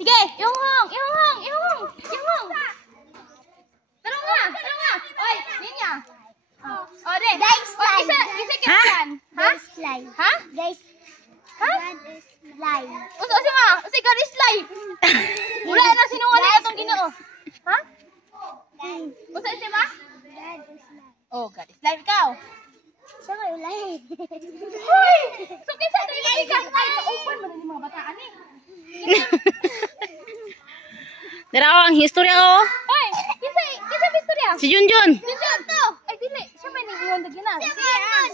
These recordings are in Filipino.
Sige, ihong. Tarong nga. Oy, ninya. Oh, de. Guys, Isa kitan. Ha? Slide. Ha? Guys. Ha? Slide. Usa ma. Usa ka slide. Wala na sinungaling atong Ginoo. Ha? Usa si ma? Oh, God is live ikaw. Sa kayo lahat. Hoy! So, kinsa tayo ka? Ay, ka-open mo na yung mga bataan eh. Dara ang historya ko. Hoy! Kinsa istorya? Si Junjun. Junjun to! Ay, dili. Siya ba yung iwan na gina?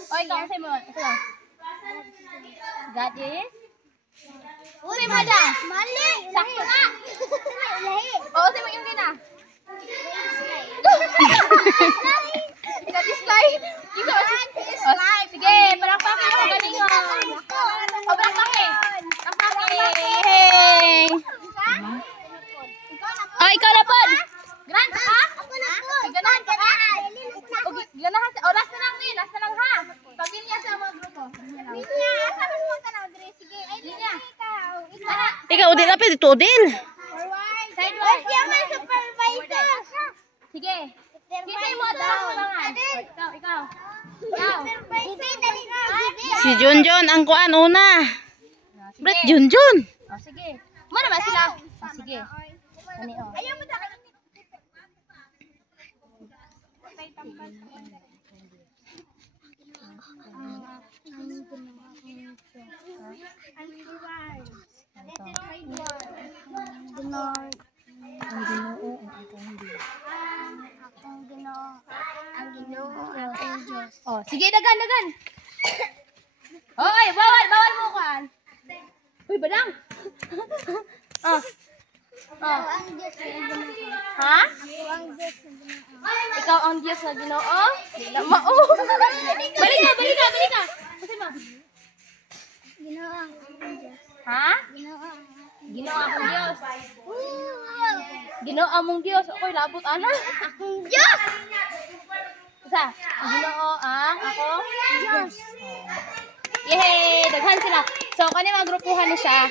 Oy, ikaw, say mo. Ito. God is? Uy, mada! Mali. Sakto nga! Oo, say mo yung gina. God is live. Ikaw, live. Sige, palakpakin mo ganingon. O, palakpakin. Hey. Oh, ikaw na po. Ganahan ka ha? Ay, ganahan ka na? Ganahan sa... O, last na lang ni. Last na lang ha. Pagin niya sa mga grupo. Linya, sabi mo ka na, Dre. Sige, ay Linya. Tara. Ikaw, Udin. Lapit ito, Udin. Sidewise. Siya may supervisor. Sige. Kisay mo at lang mga. Ikaw. Hindi, dali na. Si Junjun ang kuan una. Bret Junjun. O, sige. Mo naman sila. O, sige. Ano o. Ayaw mo sa akin. Oh, sige, dagan. Hoy, bawal mo kan. Uy, badang. Oh. Ha? Ikaw ang Diyos na Ginoo? Di na mao. Balik ka. Kasi mo. Ha? Ginoo among Diyos. Ginoo among Diyos. Ako'y labot ana. Akong Diyos! Isa. Ginoo ang ako. Diyos! Yay! Daghan sila. So, kani mga grupuhan ni siya.